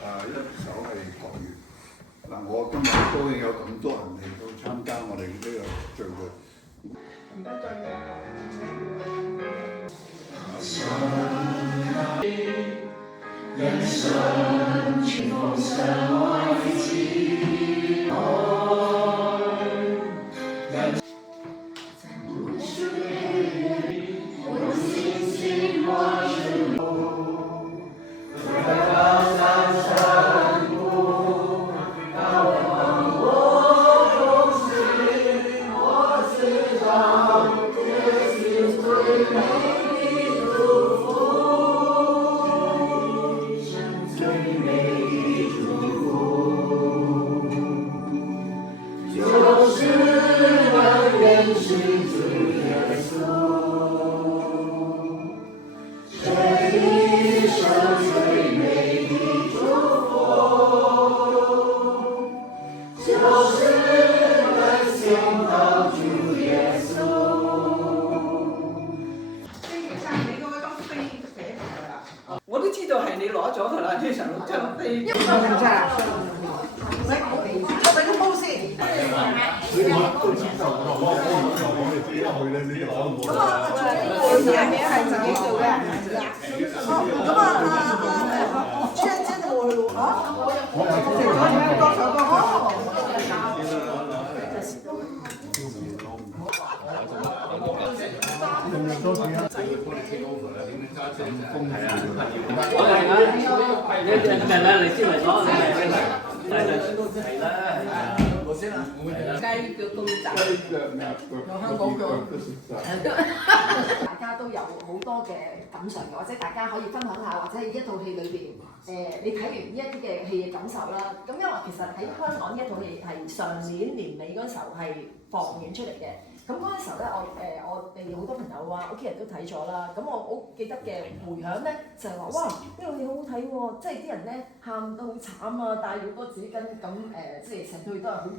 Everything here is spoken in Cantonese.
一首係國語。嗱，我今日高興有咁多人嚟到參加我哋呢個聚會。唔該再人生清風山外情愛，不是我心心花樹在高山散步，到往我同行，我知道這是最美的祝福。最美的祝福，就是能認識主耶穌，這一生最美的祝福，就是能想到主耶穌。我都知道係你攞咗㗎啦，呢場錄像飛。唔使講地址，我俾個煲先。都接受我哋自己去咧，呢個我冇。呢樣嘢係自己做嘅。咁朱茵姐就冇去喎。我食咗點樣多手多哦。雞腳公仔，有香港腳。大家都有好多嘅感想嘅，或者大家可以分享下，或者係一套戲裏邊你睇完呢一啲嘅戲嘅感受啦。咁因為其實喺香港呢一套戲係上年年尾嗰時候係放映出嚟嘅。咁嗰陣時候咧，我哋好多朋友啊、屋企人都睇咗啦。咁我好記得嘅迴響咧，就係話哇，呢套戲好好睇喎！即係啲人咧喊到好慘啊，帶住嗰個紙巾咁即係成套戲都係好感